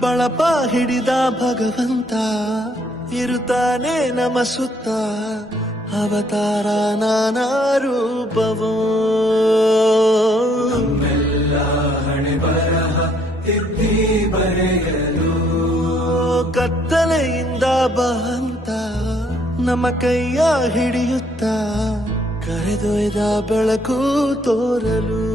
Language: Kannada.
ಬಳಪ ಹಿಡಿದ ಭಗವಂತ ಇರುತ್ತಾನೆ ನಮ ಸುತ್ತ ಅವತಾರ ನಾನಾ ರೂಪವೋ. ಕತ್ತಲೆಯಿಂದ ಬಹಂತ ನಮ್ಮ ಕೈಯ ಹಿಡಿಯುತ್ತ. ಕರೆದೊಯ್ದ ಬೆಳಕು ತೋರಲು.